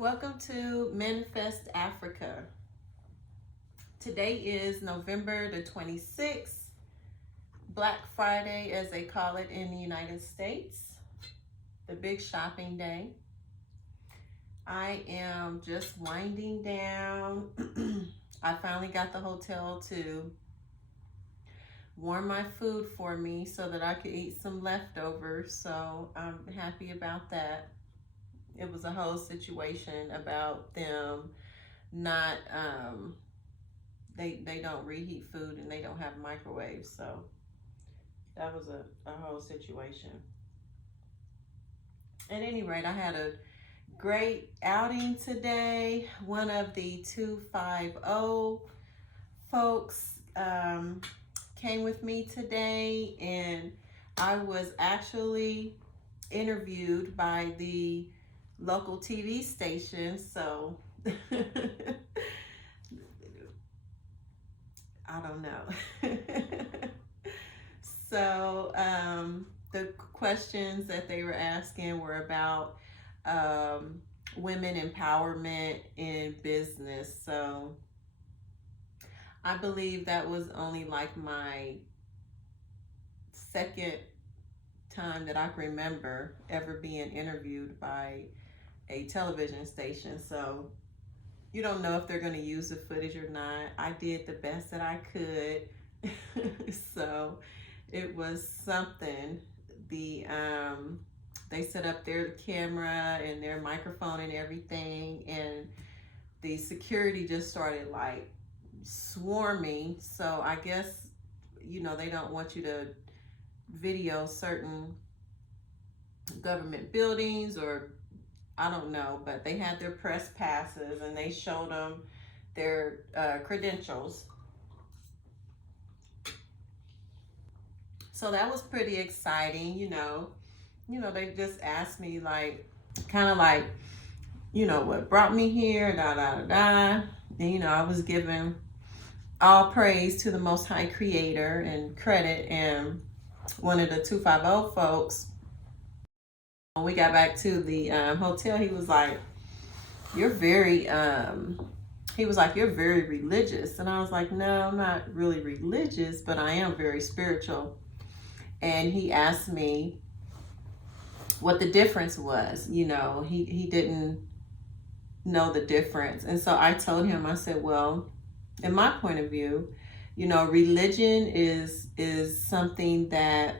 Welcome to Manifest Africa. Today is November the 26th, Black Friday as they call it in the United States, the big shopping day. I am just winding down. I finally got the hotel to warm my food for me so that I could eat some leftovers, so I'm happy about that. It was a whole situation about them not they don't reheat food and they don't have microwaves, so that was a whole situation. At any rate, I had a great outing today. One of the 250 folks came with me today, and I was actually interviewed by the local TV station, so I don't know. So the questions that they were asking were about women empowerment in business. So I believe that was only like my second time that I can remember ever being interviewed by a television station. So you don't know if they're going to use the footage or not. I did the best that I could. So it was something. They set up their camera and their microphone and everything, and the security just started like swarming. So I guess, they don't want you to video certain government buildings, or I don't know, but they had their press passes and they showed them their credentials. So that was pretty exciting, they just asked me like, kind of like, what brought me here, da, da, da, da. And, I was giving all praise to the Most High Creator and credit. And one of the 250 folks, when we got back to the hotel, he was like, you're very religious. And I was like, no, I'm not really religious, but I am very spiritual. And he asked me what the difference was. He didn't know the difference. And so I told him, I said, well, in my point of view, religion is something that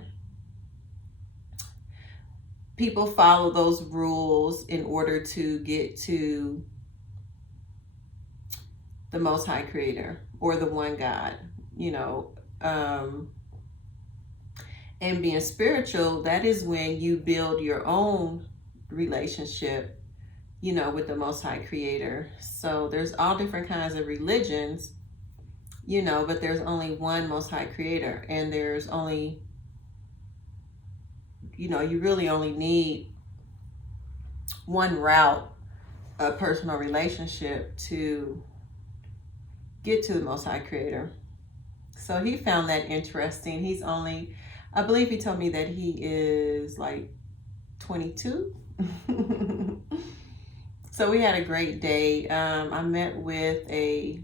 people follow those rules in order to get to the Most High Creator or the one God, and being spiritual, that is when you build your own relationship, with the Most High Creator. So there's all different kinds of religions, but there's only one Most High Creator, and there's only, you really only need one route, a personal relationship to get to the Most High Creator. So he found that interesting. He's only, I believe he told me that he is like 22. So we had a great day. I met with a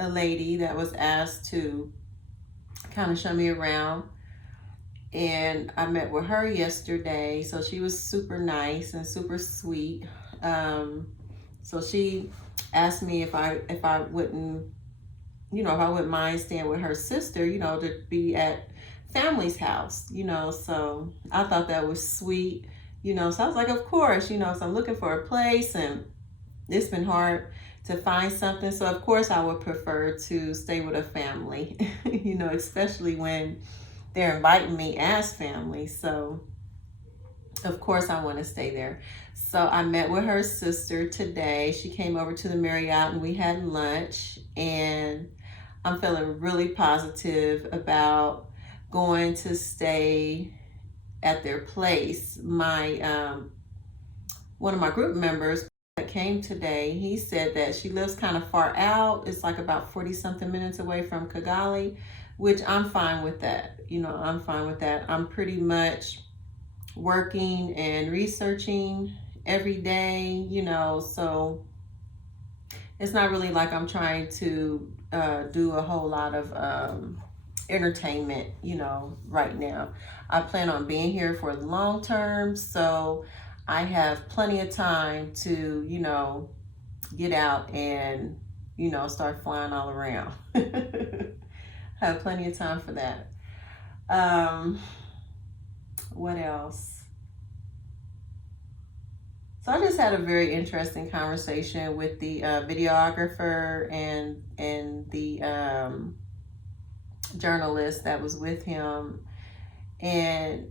lady that was asked to kind of show me around, and I met with her yesterday. So she was super nice and super sweet. So she asked me if I wouldn't, if I wouldn't mind staying with her sister, to be at family's house, so I thought that was sweet, so I was like, of course, so I'm looking for a place, and it's been hard to find something, so of course I would prefer to stay with a family, especially when they're inviting me as family, so of course I want to stay there. So I met with her sister today. She came over to the Marriott and we had lunch, and I'm feeling really positive about going to stay at their place. My one of my group members that came today, he said that she lives kind of far out. It's like about 40 something minutes away from Kigali, which I'm fine with that. I'm fine with that. I'm pretty much working and researching every day, so it's not really like I'm trying to do a whole lot of entertainment, right now. I plan on being here for the long term, so I have plenty of time to, get out and, start flying all around. Have plenty of time for that. Um, what else? So I just had a very interesting conversation with the videographer and the journalist that was with him, and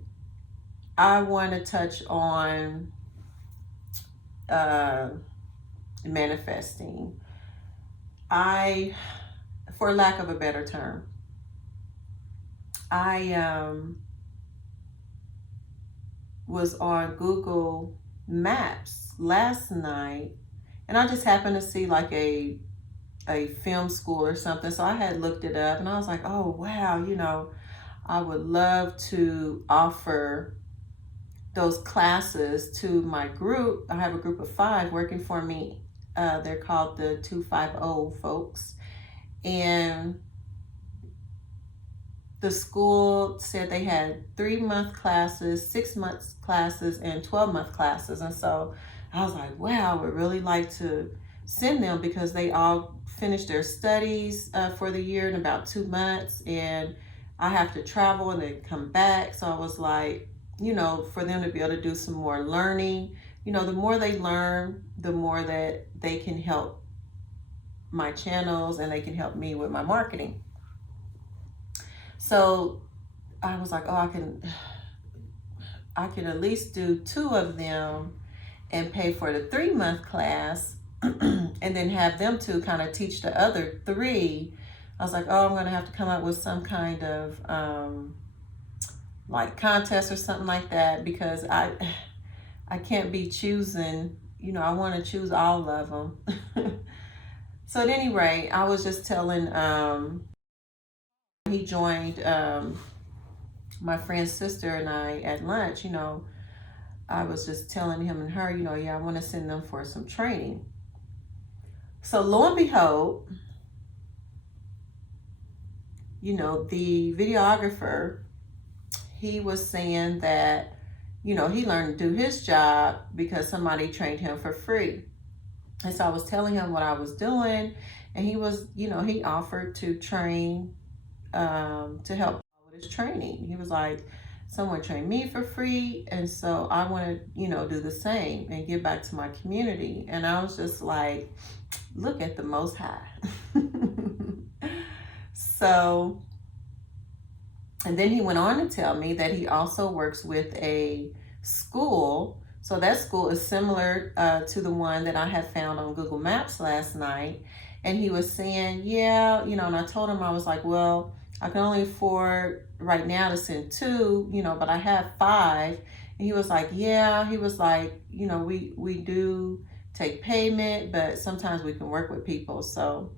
I want to touch on uh, manifesting. For lack of a better term, I was on Google Maps last night, and I just happened to see like a film school or something. So I had looked it up, and I was like, oh wow, I would love to offer those classes to my group. I have a group of 5 working for me. They're called the 250 folks, and the school said they had 3-month classes, 6-month classes, and 12-month classes. And so I was like, wow, I would really like to send them because they all finished their studies for the year in about 2 months. And I have to travel and then come back. So I was like, for them to be able to do some more learning, the more they learn, the more that they can help my channels and they can help me with my marketing. So I was like, oh, I can at least do 2 of them and pay for the 3-month class and then have them 2 kind of teach the other 3. I was like, oh, I'm going to have to come up with some kind of like contest or something like that, because I can't be choosing, I want to choose all of them. So at any rate, I was just telling, he joined my friend's sister and I at lunch, I was just telling him and her, yeah, I want to send them for some training. So lo and behold, the videographer, he was saying that, he learned to do his job because somebody trained him for free. And so I was telling him what I was doing, and he was, he offered to train, to help with his training. He was like, someone trained me for free, and so I want to, do the same and give back to my community. And I was just like, look at the Most High. So, and then he went on to tell me that he also works with a school. So that school is similar to the one that I had found on Google Maps last night. And he was saying, yeah, and I told him, I was like, well, I can only afford right now to send 2, but I have 5. And he was like, yeah, he was like, we do take payment, but sometimes we can work with people. So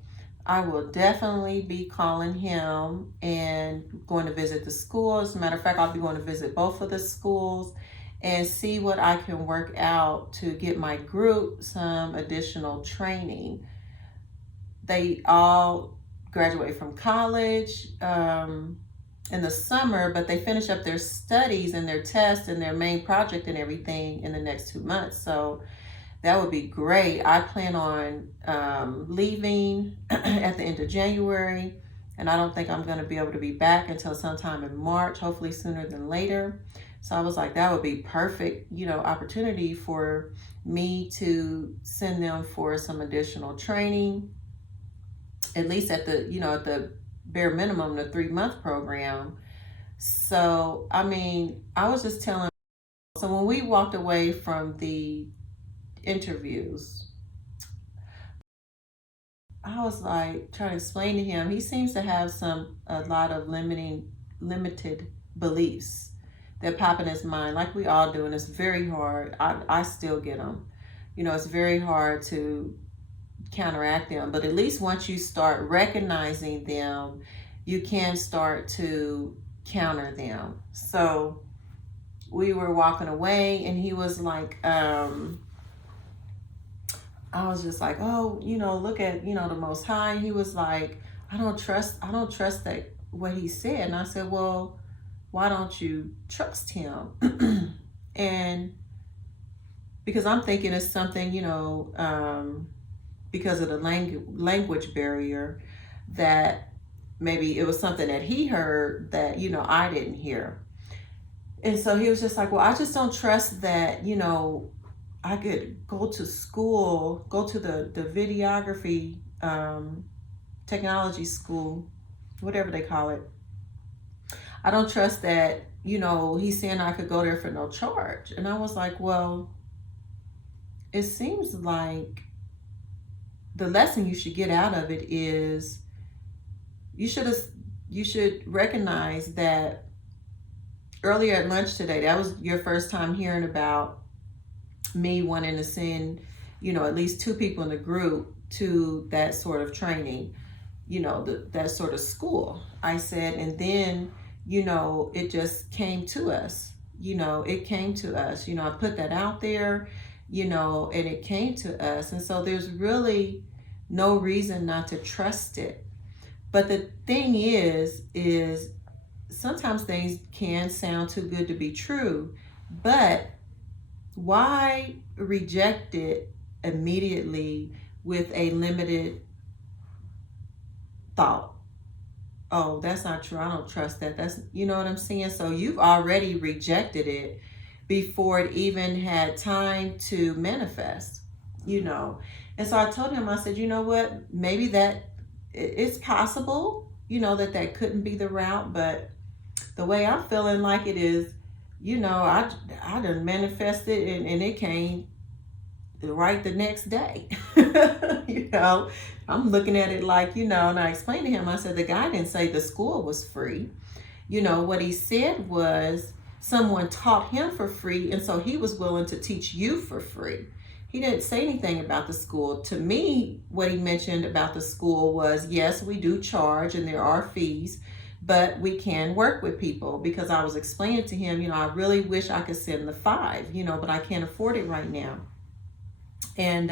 I will definitely be calling him and going to visit the school. As a matter of fact, I'll be going to visit both of the schools and see what I can work out to get my group some additional training. They all graduate from college in the summer, but they finish up their studies and their tests and their main project and everything in the next 2 months. So that would be great. I plan on leaving at the end of January, and I don't think I'm going to be able to be back until sometime in March, hopefully sooner than later. So I was like, that would be perfect, opportunity for me to send them for some additional training, at least at the, at the bare minimum, the 3-month program. So, I mean, I was just telling, so when we walked away from the interviews, I was like trying to explain to him, he seems to have a lot of limited beliefs that pop in his mind, like we all do, and it's very hard. I still get them. It's very hard to counteract them, but at least once you start recognizing them, you can start to counter them. So we were walking away, and he was like, I was just like, oh, look at, the Most High. And he was like, I don't trust that what he said. And I said, well, why don't you trust him? And because I'm thinking it's something, because of the language barrier, that maybe it was something that he heard that, I didn't hear. And so he was just like, well, I just don't trust that, I could go to school, go to the videography technology school, whatever they call it. I don't trust that, he's saying I could go there for no charge. And I was like, well, it seems like the lesson you should get out of it is you should recognize that earlier at lunch today, that was your first time hearing about me wanting to send, at least 2 people in the group to that sort of training, that sort of school. I said, and then, it just came to us, it came to us, I put that out there, and it came to us. And so there's really no reason not to trust it. But the thing is sometimes things can sound too good to be true, but why reject it immediately with a limited thought? Oh, that's not true. I don't trust that. That's, you know what I'm saying? So you've already rejected it before it even had time to manifest, And so I told him, I said, you know what? Maybe that it's possible, that couldn't be the route, but the way I'm feeling like it is, I done manifested, and it came right the next day. I'm looking at it like, and I explained to him, I said, the guy didn't say the school was free. What he said was someone taught him for free, and so he was willing to teach you for free. He didn't say anything about the school. To me, what he mentioned about the school was, yes, we do charge and there are fees, but we can work with people, because I was explaining to him, I really wish I could send the 5, but I can't afford it right now. And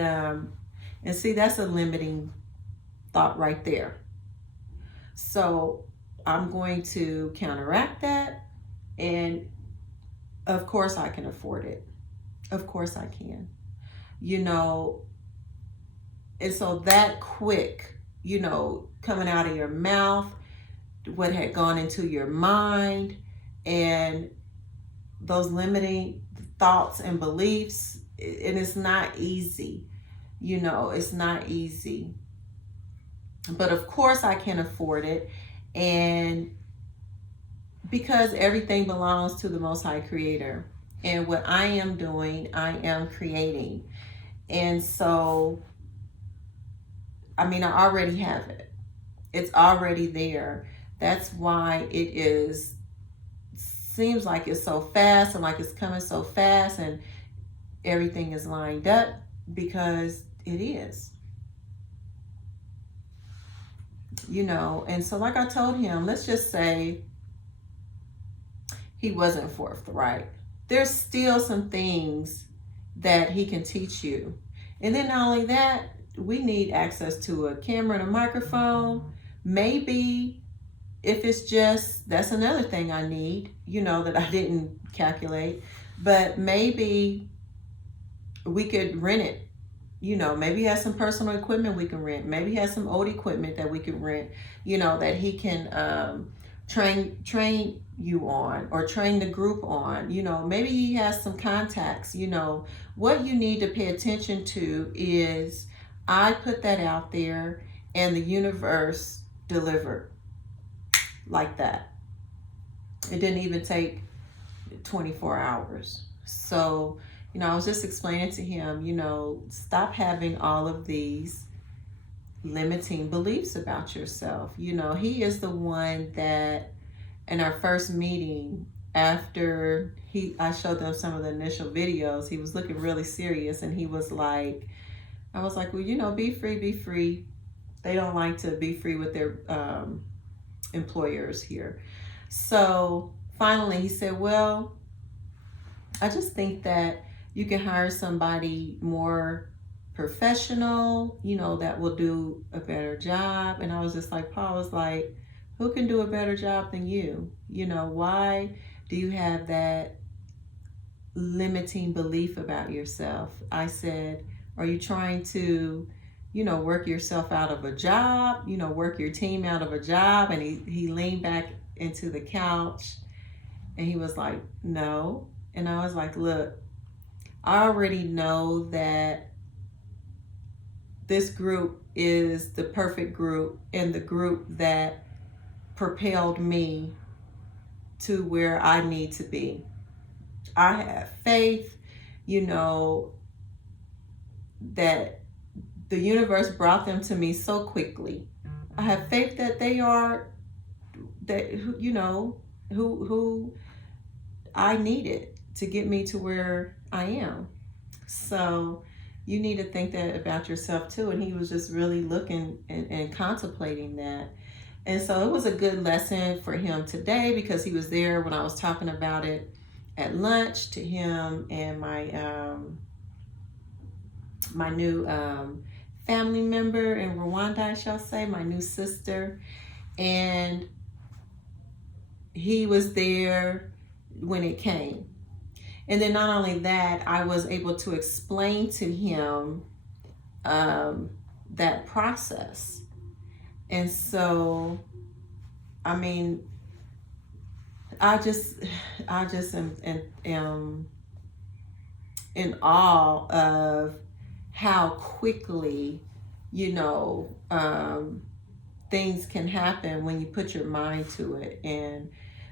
see, that's a limiting thought right there. So I'm going to counteract that. And of course I can afford it. Of course I can, and so that quick, coming out of your mouth, what had gone into your mind, and those limiting thoughts and beliefs, and it's not easy, it's not easy. But of course I can afford it, and because everything belongs to the Most High Creator, and what I am doing, I am creating. And so, I already have it. It's already there. That's why seems like it's so fast, and like it's coming so fast, and everything is lined up, because it is. And so like I told him, let's just say he wasn't forthright. There's still some things that he can teach you. And then not only that, we need access to a camera and a microphone. Maybe if it's just, that's another thing I need, that I didn't calculate. But maybe we could rent it. Maybe he has some personal equipment we can rent. Maybe he has some old equipment that we can rent, that he can train you on, or train the group on. Maybe he has some contacts. What you need to pay attention to is, I put that out there, and the universe delivered like that. It didn't even take 24 hours. So, I was just explaining to him, stop having all of these limiting beliefs about yourself. He is the one that, in our first meeting, after I showed them some of the initial videos, he was looking really serious, and he was like, I was like, well, be free, be free. They don't like to be free with their employers here. So finally he said, well, I just think that you can hire somebody more professional, that will do a better job. And I was just like, Paul was like, who can do a better job than you? Why do you have that limiting belief about yourself? I said, are you trying to, work yourself out of a job, work your team out of a job? And he leaned back into the couch and he was like, no. And I was like, look, I already know that this group is the perfect group and the group that propelled me to where I need to be. I have faith, that the universe brought them to me so quickly. I have faith that they are who I needed to get me to where I am. So you need to think that about yourself too. And he was just really looking and contemplating that. And so it was a good lesson for him today because he was there when I was talking about it at lunch to him and my new family member in Rwanda, I shall say, my new sister. And he was there when it came. And then not only that, I was able to explain to him that process. And so, I mean, I just am in awe of how quickly, things can happen when you put your mind to it and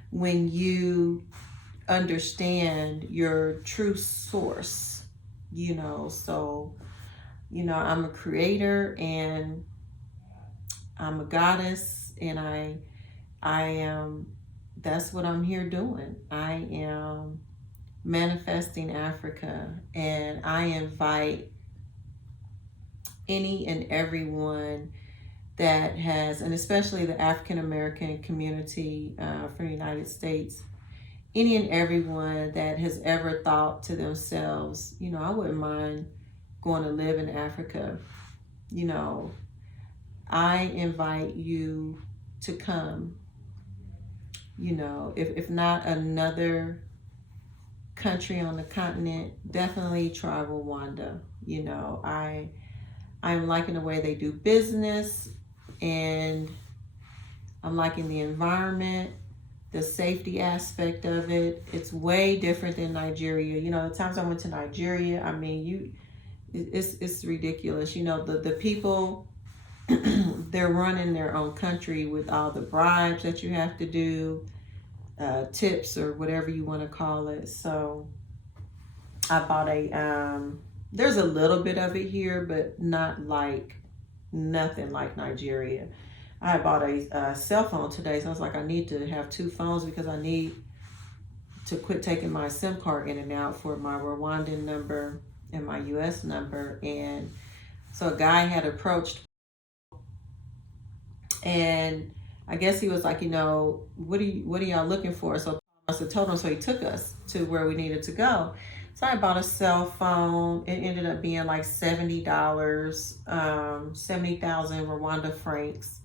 when you understand your true source, so, I'm a creator and I'm a goddess and I am, that's what I'm here doing. I am manifesting Africa, and I invite any and everyone that has, and especially the African American community from the United States, any and everyone that has ever thought to themselves, I wouldn't mind going to live in Africa. I invite you to come. If not another country on the continent, definitely try Rwanda. I'm liking the way they do business, and I'm liking the environment, the safety aspect of it. It's way different than Nigeria. The times I went to Nigeria, I mean, it's ridiculous. The people, they're running their own country with all the bribes that you have to do, tips or whatever you want to call it. So I bought there's a little bit of it here, but nothing like Nigeria. I bought a cell phone today, so I was like, I need to have two phones because I need to quit taking my SIM card in and out for my Rwandan number and my US number. And so a guy had approached, and I guess he was like, what are y'all looking for? So I told him, so he took us to where we needed to go. So I bought a cell phone. It ended up being like $70, 70,000 Rwanda francs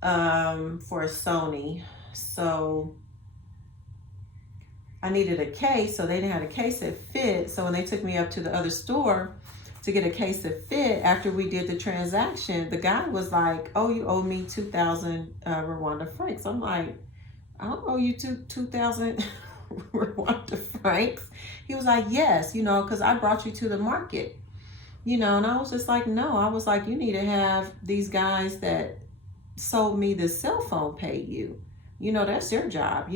for a Sony. So I needed a case, so they didn't have a case that fit. So when they took me up to the other store to get a case that fit, after we did the transaction, the guy was like, oh, you owe me 2,000 Rwanda francs. I'm like, I don't owe you 2,000 Rwanda francs. He was like, yes, because I brought you to the market, and I was just like, no. I was like, you need to have these guys that sold me this cell phone pay you. That's their job,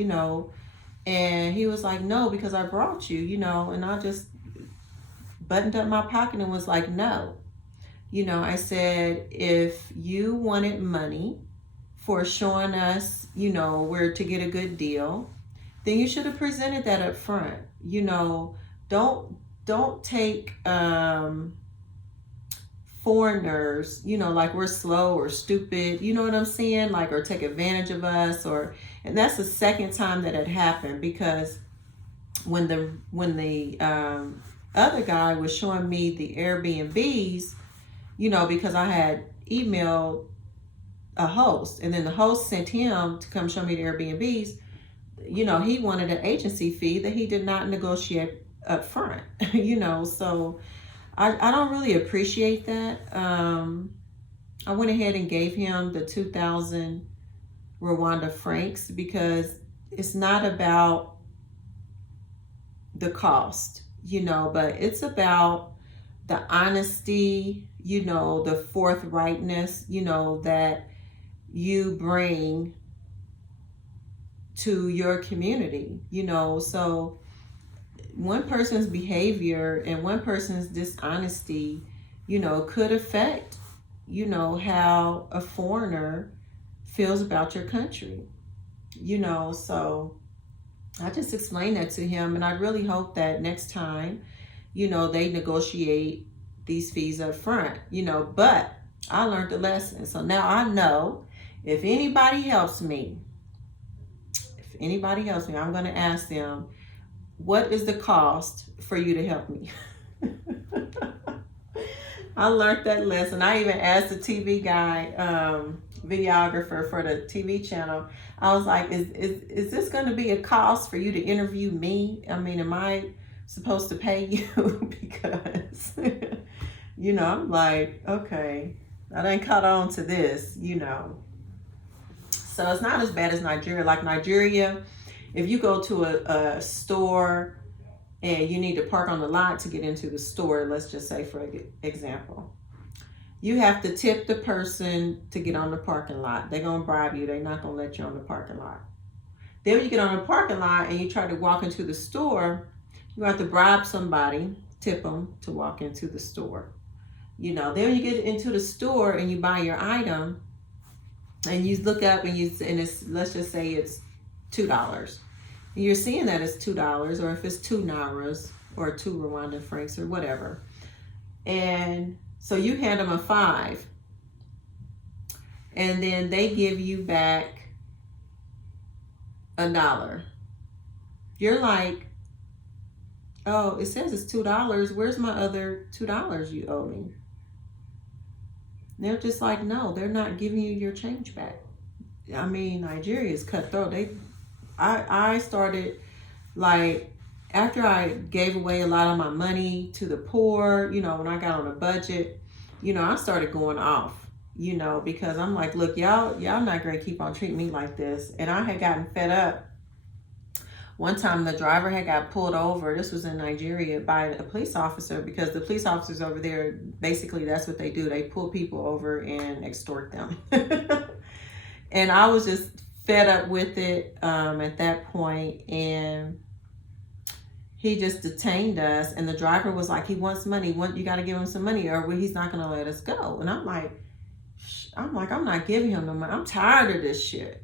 And he was like, no, because I brought you, and I just buttoned up my pocket and was like, no. I said, if you wanted money for showing us, where to get a good deal, then you should have presented that up front. Don't take foreigners, like we're slow or stupid, you know what I'm saying? Like, or take advantage of us, and that's the second time that it happened, because when the other guy was showing me the Airbnbs, because I had emailed a host, and then the host sent him to come show me the Airbnbs. He wanted an agency fee that he did not negotiate up front. So I don't really appreciate that. I went ahead and gave him the 2,000 Rwanda francs because it's not about the cost, but it's about the honesty, the forthrightness, that you bring to your community, so one person's behavior and one person's dishonesty, could affect, how a foreigner feels about your country, so I just explained that to him, and I really hope that next time, they negotiate these fees up front, but I learned the lesson. So now I know if anybody helps me, I'm going to ask them, what is the cost for you to help me? I learned that lesson. I even asked the TV guy, videographer for the TV channel. I was like, is this going to be a cost for you to interview me? I mean, am I supposed to pay you? Because, I'm like, okay, I done caught on to this, So it's not as bad as Nigeria. Like Nigeria, if you go to a store and you need to park on the lot to get into the store, let's just say for example, you have to tip the person to get on the parking lot. They're going to bribe you. They're not going to let you on the parking lot. Then when you get on the parking lot and you try to walk into the store, you have to bribe somebody, tip them to walk into the store. Then when you get into the store and you buy your item and you look up and it's, let's just say it's $2. You're seeing that it's $2, or if it's 2 Nairas or 2 Rwandan francs or whatever. And so you hand them a 5, and then they give you back $1. You're like, oh, it says it's $2. Where's my other $2 you owe me? They're just like, no, they're not giving you your change back. I mean, Nigeria is cutthroat. I started, like, after I gave away a lot of my money to the poor, when I got on a budget, I started going off, because I'm like, look, y'all not going to keep on treating me like this. And I had gotten fed up. One time the driver had got pulled over. This was in Nigeria by a police officer, because the police officers over there, basically that's what they do. They pull people over and extort them. And I was just fed up with it at that point, and he just detained us, and the driver was like, he wants money. You got to give him some money or he's not going to let us go. And I'm like, I'm not giving him no money. I'm tired of this shit,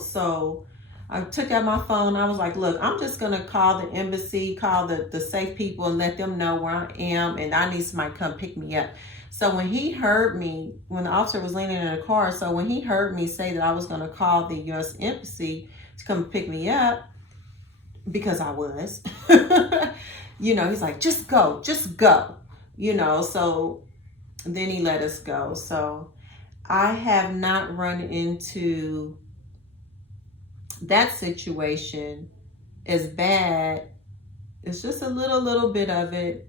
So I took out my phone. I was like, look, I'm just going to call the embassy, call the safe people, and let them know where I am, and I need somebody to come pick me up. So when he heard me, when the officer was leaning in the car, so when he heard me say that I was going to call the U.S. Embassy to come pick me up, because I was, he's like, just go. So then he let us go. So I have not run into that situation as bad. It's just a little bit of it.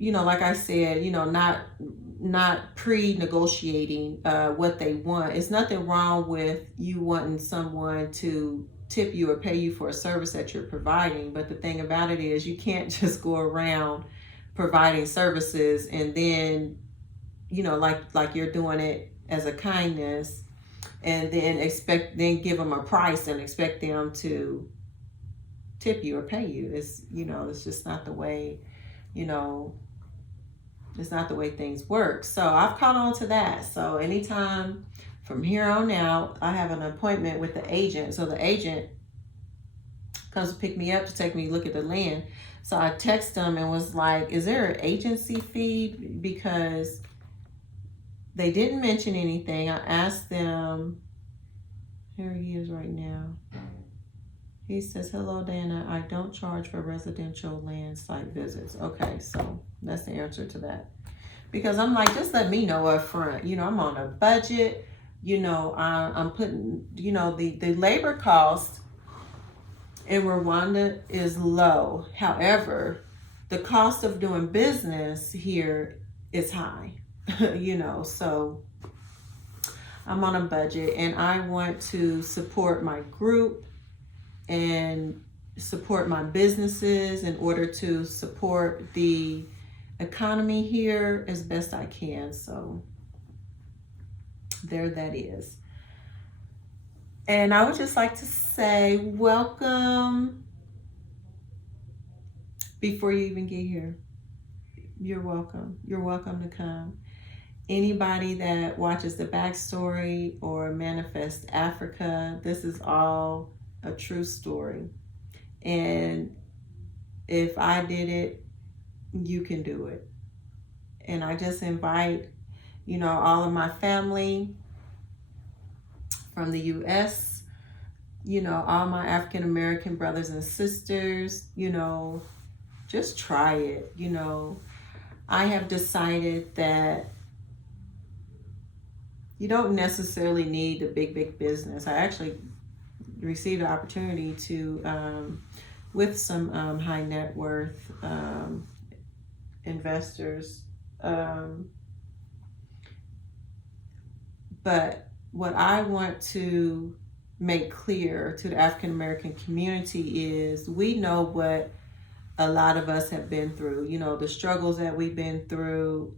Like I said, not pre-negotiating what they want. It's nothing wrong with you wanting someone to tip you or pay you for a service that you're providing. But the thing about it is, you can't just go around providing services and then, like you're doing it as a kindness, and then give them a price and expect them to tip you or pay you. It's just not the way, it's not the way things work. So I've caught on to that. So anytime from here on out, I have an appointment with the agent. So the agent comes to pick me up to take me to look at the land. So I text them and was like, is there an agency fee? Because they didn't mention anything. I asked them, here he is right now. He says, hello, Dana. I don't charge for residential land site visits. Okay, so that's the answer to that. Because I'm like, just let me know up front. You know, I'm on a budget. You know, I'm putting, you know, the labor cost in Rwanda is low. However, the cost of doing business here is high. You know, so I'm on a budget and I want to support my group and support my businesses in order to support the economy here as best I can. So there that is. And I would just like to say welcome before you even get here. You're welcome. You're welcome to come. Anybody that watches the backstory or Manifest Africa, this is all a true story. And if I did it, you can do it. And I just invite, you know, all of my family from the US, you know, all my African American brothers and sisters, you know, just try it. You know, I have decided that you don't necessarily need a big business. I actually received an opportunity to, with some high net worth investors. But what I want to make clear to the African American community is we know what a lot of us have been through, you know, the struggles that we've been through,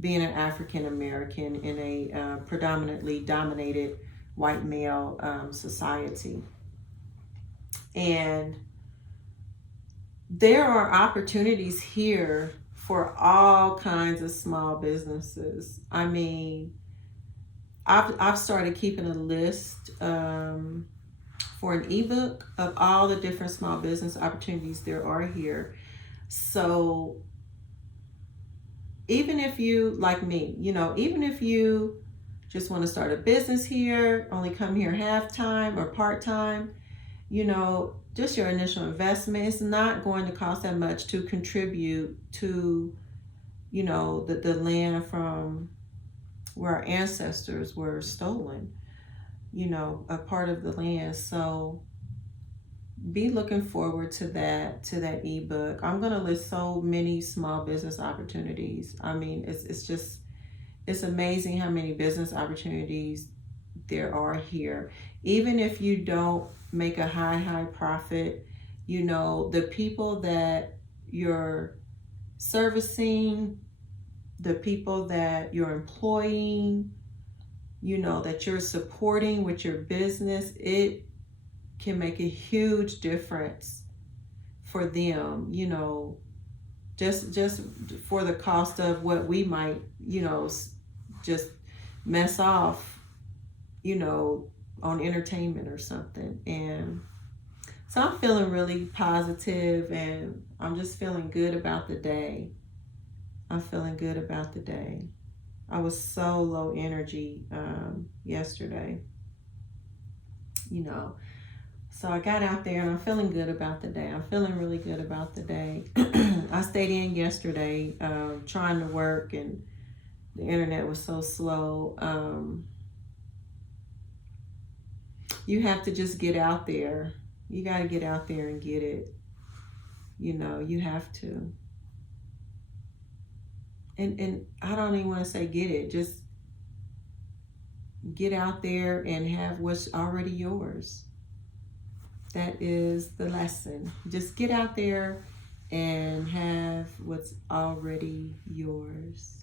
being an African American in a predominantly dominated white male society. And there are opportunities here for all kinds of small businesses. I mean, I've started keeping a list for an ebook of all the different small business opportunities there are here. So even if you, like me, you know, even if you just want to start a business here, only come here half-time or part-time, you know, just your initial investment, it's not going to cost that much to contribute to, you know, the land from where our ancestors were stolen, you know, a part of the land. So be looking forward to that ebook. I'm going to list so many small business opportunities. I mean, it's amazing how many business opportunities there are here. Even if you don't make a high profit, you know, the people that you're servicing, the people that you're employing, you know, that you're supporting with your business, it can make a huge difference for them, you know, just for the cost of what we might, you know, just mess off, you know, on entertainment or something. And so I'm feeling really positive and I'm just feeling good about the day. I'm feeling good about the day. I was so low energy yesterday, you know. So I got out there and I'm feeling good about the day. I'm feeling really good about the day. I stayed in yesterday trying to work and the internet was so slow. You have to just get out there. You got to get out there and get it. You know, you have to. And I don't even want to say get it. Just get out there and have what's already yours. That is the lesson. Just get out there and have what's already yours.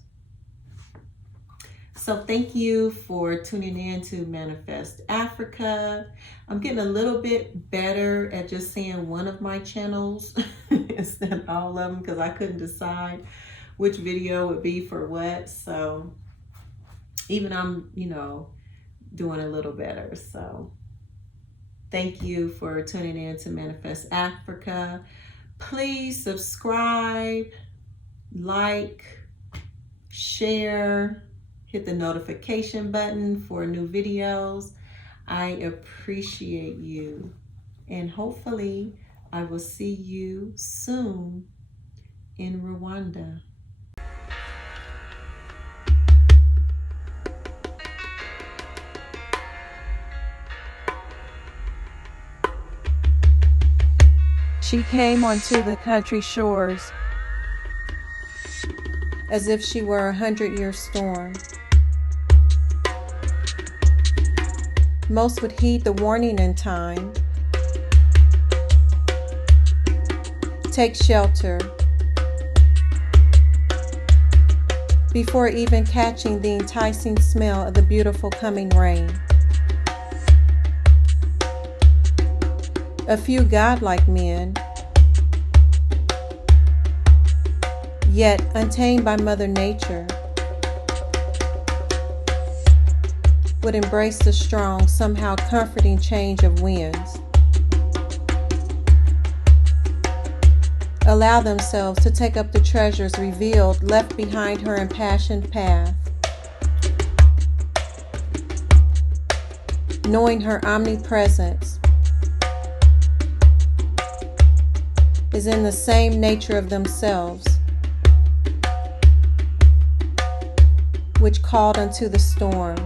So thank you for tuning in to Manifest Africa. I'm getting a little bit better at just seeing one of my channels instead of all of them because I couldn't decide which video would be for what. So even I'm, you know, doing a little better. So thank you for tuning in to Manifest Africa. Please subscribe, like, share, hit the notification button for new videos. I appreciate you, and hopefully I will see you soon in Rwanda. She came onto the country shores as if she were 100-year storm. Most would heed the warning in time, take shelter, before even catching the enticing smell of the beautiful coming rain. A few godlike men, yet untamed by Mother Nature, would embrace the strong, somehow comforting change of winds. Allow themselves to take up the treasures revealed, left behind her impassioned path. Knowing her omnipresence is in the same nature of themselves, which called unto the storm.